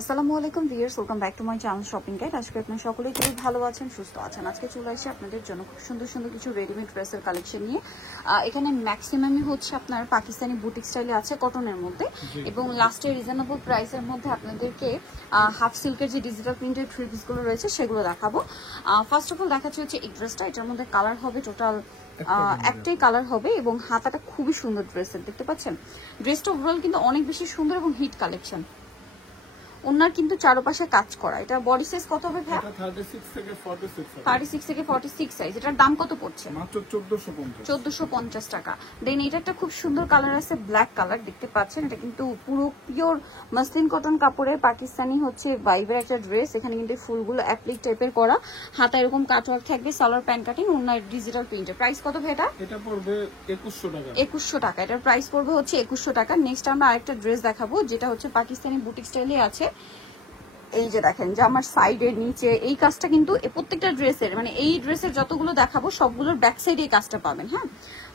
আসসালামু আলাইকুম viewers, welcome back to my channel shopping guide. আজকে আপনারা সকলেই খুবই ভালো আছেন, সুস্থ আছেন। আজকে চলে আসি আপনাদের জন্য খুব সুন্দর সুন্দর কিছু রেডিমেড ড্রেসের কালেকশন নিয়ে। এখানে ম্যাক্সিমামই হচ্ছে আপনার পাকিস্তানি বুটিক স্টাইলে আছে কটনের মধ্যে, এবং লাস্টে রিজনেবল প্রাইসের মধ্যে আপনাদেরকে হাফ সিল্কের যে ডিজিটাল প্রিন্টেড থ্রি পিসগুলো রয়েছে সেগুলো দেখাবো। ফার্স্ট অফ অল দেখাচ্ছি হচ্ছে এই ড্রেসটা। এটার মধ্যে কালার হবে টোটাল একটাই কালার হবে, এবং হাতাটা খুবই সুন্দর ড্রেসের, দেখতে পাচ্ছেন। ড্রেসটা ওভারঅল কিন্তু অনেক বেশি সুন্দর এবং হিট কালেকশন। ওনার কিন্তু চারপাশে কাজ করা। এটা বডি সাইজ কত হবে ভাই? এটা 36 থেকে 46 36 থেকে 46 সাইজ। এটার দাম কত পড়ছে? মাত্র 1450 টাকা। দেন এটা একটা খুব সুন্দর কালার আছে, ব্ল্যাক কালার, দেখতে পাচ্ছেন। এটা কিন্তু পুরো পিওর মাসলিন কটন কাপড়ের পাকিস্তানি হচ্ছে ভাইবের একটা ড্রেস। এখানে কিন্তু ফুলগুলো অ্যাপ্লিক টাইপের করা, হাতা এরকম কাটওয়ার্ক থাকবে, সালোয়ার প্যান্ট কাটিং, ওনার ডিজিটাল প্রিন্টের। প্রাইস কত ভাই এটা? এটা পড়বে 2100 টাকা। 2100 টাকা। এটার প্রাইস পড়বে হচ্ছে 2100 টাকা। নেক্সট আমরা আরেকটা ড্রেস দেখাবো, যেটা হচ্ছে পাকিস্তানি বুটিক স্টাইলে আছে। এই যে দেখেন যে আমার সাইডের নিচে এই কাজটা কিন্তু প্রত্যেকটা ড্রেসের, মানে এই ড্রেসের যতগুলো দেখাবো সবগুলোর ব্যাক সাইডে এই কাজটা পাবেন। হ্যাঁ,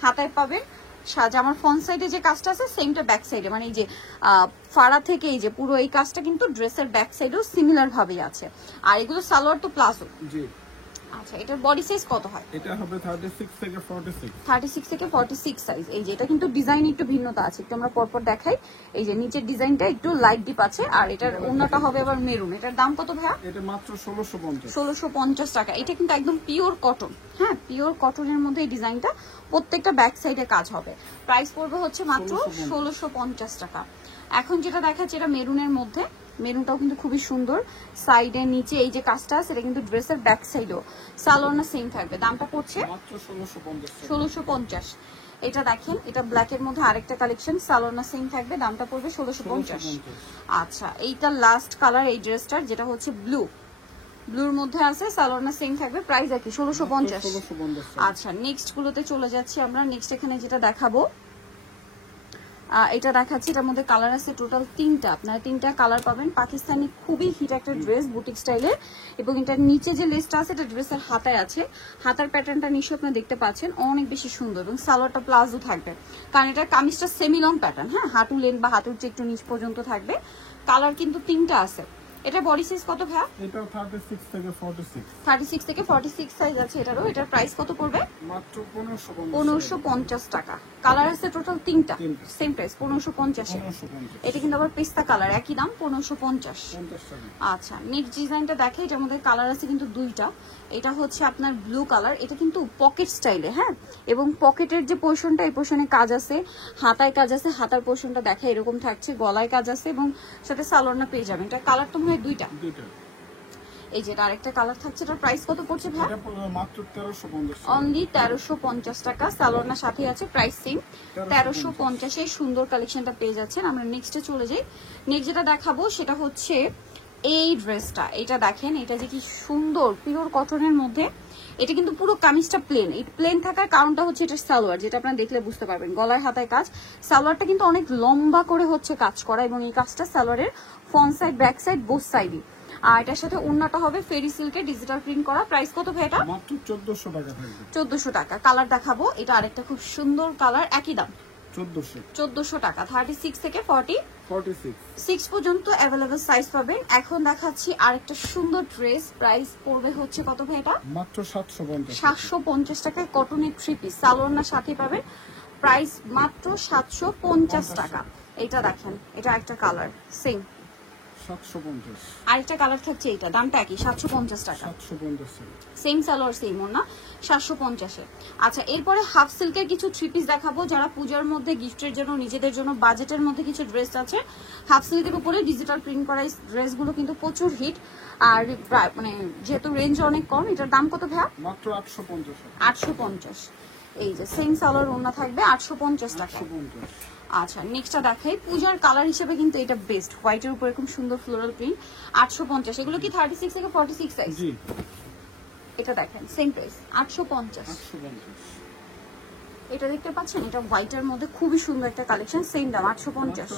হাতায় পাবেন। আমার ফ্রন্ট সাইডে যে কাজটা আছে সেমটা ব্যাক সাইডে, মানে এই যে ফাড়া থেকে এই যে পুরো এই কাজটা কিন্তু ড্রেসের ব্যাক সাইডেও সিমিলার ভাবেই আছে। আর এগুলো সালোয়ার তো প্লাজো। জি। আচ্ছা, এটার বডি সাইজ কত হয়? এটা হবে 36 থেকে 46। 36 থেকে 46 সাইজ। এই যে এটা কিন্তু ডিজাইন একটু ভিন্নতা আছে, একটু আমরা পরপর দেখাই। এই যে নিচের ডিজাইনটা একটু লাইট ডিপ আছে, আর এটার ওন্নাটা হবে আবার মেরুন। এটার দাম কত ভাইয়া? এটা মাত্র 1650। 1650 টাকা। এটা কিন্তু একদম পিওর কটন। হ্যাঁ, পিওর কটনের মধ্যে এই ডিজাইনটা, প্রত্যেকটা ব্যাক সাইডে কাজ হবে। প্রাইস পড়বে হচ্ছে মাত্র 1650 টাকা। এখন যেটা দেখাচ্ছি এটা মেরুনের মধ্যে, মেরুনটাও কিন্তু খুবই সুন্দর। সাইডের নিচে এই যে কাজটা সেটা কিন্তু ড্রেসের ব্যাক সাইডও সালোয়ার সেম থাকবে। দামটা পড়ছে মাত্র 1650। 1650। এটা দেখেন, এটা ব্ল্যাকের মধ্যে আরেকটা কালেকশন, সালোয়ার সেম থাকবে, দামটা পড়বে 1650। আচ্ছা, এইটা লাস্ট কালার এই ড্রেসটার, যেটা হচ্ছে ব্লুর মধ্যে আছে, সালোয়ার সেম থাকবে, প্রাইস একই 1650। আচ্ছা, নেক্সট গুলোতে চলে যাচ্ছি আমরা। নেক্সট এখানে যেটা দেখাবো, এটা দেখাচ্ছি। এটার মধ্যে কালার আছে টোটাল তিনটা। আপনারা তিনটা কালার পাবেন। পাকিস্তানি খুবই হিট একটা ড্রেস বুটিক স্টাইলের, এবং এটার নিচে যে লেসটা আছে এটা ড্রেসের হাতায় আছে। হাতার প্যাটার্নটা নিশ্চয়ই আপনারা দেখতে পাচ্ছেন, অনেক বেশি সুন্দর, এবং সালোয়ারটা প্লাজো থাকবে, কারণ এটার কামিজটা সেমি লং প্যাটার্ন। হ্যাঁ, হাঁটু লেন বা হাঁটুর চেয়ে একটু নিচ পর্যন্ত থাকবে। কালার কিন্তু তিনটা আছে। এটা বডি সাইজ কত ভাইয়া? এটাও 36 থেকে 46। 36 থেকে 46 সাইজ আছে এটারও। এটার প্রাইস কত পড়বে? মাত্র 1550। 1550 টাকা। কালার আছে টোটাল তিনটা, সেম প্রাইস 1550 এ। এটা কিন্তু আবার পেস্তা কালার, একই দাম 1550 টাকা। আচ্ছা, নেক্সট ডিজাইনটা দেখে। এটার মধ্যে কালার আছে কিন্তু দুইটা। এটা হচ্ছে আপনার ব্লু কালার। এটা কিন্তু পকেট স্টাইলে। হ্যাঁ, এবং পকেটের যে পোর্শনটা, এই পোর্শনে কাজ আছে, হাতায় কাজ আছে। হাতার পোর্শনটা দেখে এরকম থাকছে, গলায় কাজ আছে, এবং সাথে সালোয়ারটা পেয়ে যাবেন। এটা কালার তো মনে হয় দুইটা। এই যে আরেকটা কালার থাকছে। এটার প্রাইস কত পড়ছে ভাই? এটা পড়বে মাত্র 1350। অনলি 1350 টাকা। সালোয়ারনার সাথে আছে, প্রাইস সেম 1350 এর সুন্দর কালেকশনটা পেয়ে যাচ্ছেন। আমরা নেক্সটে চলে যাই। নেক্সট যেটা দেখাবো সেটা হচ্ছে এই ড্রেসটা। এটা দেখেন, এটা যে কি সুন্দর পিওর কটনের মধ্যে। এটা কিন্তু পুরো কামিজটা প্লেন। এই প্লেন থাকার কারণটা হচ্ছে এটা সালোয়ার, যেটা আপনারা দেখলে বুঝতে পারবেন। গলার হাতায় কাজ, সালোয়ারটা কিন্তু অনেক লম্বা করে হচ্ছে কাজ করা, এবং এই কাজটা সালোয়ারের front side back side both সাইডই। আর এটার সাথে ওন্নাটা হবে ফেরি সিল্কের ডিজিটাল প্রিন্ট করা। প্রাইস কত ভাই এটা? মাত্র 1400 টাকা থাকবে। 1400 টাকা। কালার দেখাবো, এটা আরেকটা খুব সুন্দর কালার, একই দাম 1400 টাকা। 36 থেকে 46 পর্যন্ত অ্যাভেলেবল সাইজ পাবেন। এখন দেখাচ্ছি আরেকটা সুন্দর ড্রেস। প্রাইস পড়বে হচ্ছে কত ভাই এটা? মাত্র 750। 750 টাকায় কটনের থ্রি পিস, সালোয়ার সাথে পাবেন। প্রাইস মাত্র 750 টাকা। এটা দেখেন, এটা একটা কালার সেম 750। আরেকটা কালার থাকছে, এটা দামটা একই 750 টাকা। 750। সেম সালোয়ার সেম ওড়না, 750 এ। আচ্ছা, এরপরে হাফ সিল্কের কিছু থ্রি পিস দেখাবো, যারা পূজার মধ্যে গিফটের জন্য, নিজেদের জন্য, বাজেটের মধ্যে কিছু ড্রেস আছে। হাফ সিল্কের উপরে ডিজিটাল প্রিন্ট করা ড্রেসগুলো কিন্তু প্রচুর হিট। আর মানে যেহেতু রেঞ্জ অনেক কম, এটার দাম কত ভাইয়া? মাত্র 850। 850। এই যে সেম সালোয়ার ওড়না থাকবে, 850 টাকা। আচ্ছা, নেক্সটটা দেখাই। পূজার কালার হিসেবে কিন্তু এটা বেস্ট, হোয়াইটের উপর এরকম সুন্দর ফ্লোরাল প্রিন্ট, 850। এগুলো কি 36 থেকে 46 সাইজ? জি। এটা দেখেন সেম প্রাইস 850। এটা দেখতে পাচ্ছেন, এটা হোয়াইটের মধ্যে খুবই সুন্দর একটা কালেকশন, সেম দাম 850।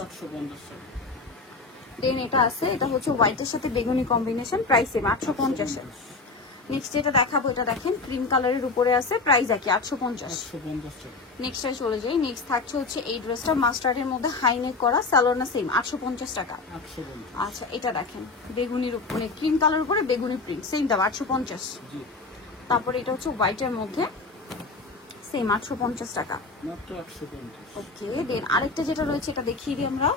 দেন এটা আছে, এটা হচ্ছে হোয়াইটের সাথে বেগুনি কম্বিনেশন, প্রাইস সেম 850 এ। নেক্সট যেটা দেখাবো এটা দেখেন ক্রিম কালারের উপরে আছে, প্রাইস একই 850। 850 টাকা। নেক্সটে চলে যাই। নেক্সট থাকছে হচ্ছে এই ড্রেসটা মাস্টার্ডের মধ্যে হাই নেক করা, সালোয়ার সেম 850 টাকা। 850। আচ্ছা এটা দেখেন বেগুনির উপরে ক্রিম কালার উপরে বেগুনি প্রিন্ট, সেম দাম 850। জি তারপরে এটা হচ্ছে হোয়াইটের মধ্যে, সেম 850 টাকা। মাত্র 850। ওকে দেন আরেকটা যেটা রয়েছে এটা দেখিয়ে দিই আমরা,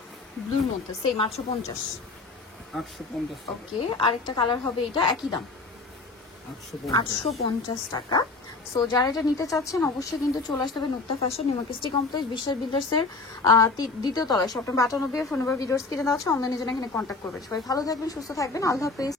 ব্লুর মধ্যে সেম 850। 850 টাকা। ওকে আরেকটা কালার হবে এটা, একই দাম 850। 850 টাকা। সো যারা এটা নিতে চাচ্ছেন অবশ্যই কিন্তু চলে আসতে হবে নুক্তা ফ্যাশন, নিউমার্কেট কমপ্লেক্স, বিশ্বাস বিল্ডার্সের দ্বিতীয় তলায়, সপ্তম 92 ফোন নাম্বার ভিডিওস কিনে দেওয়া আছে, অনলাইনে জন্য এখানে কন্ট্যাক্ট করবেন। সবাই ভালো থাকবেন, সুস্থ থাকবেন, আল্লাহ হাফেজ।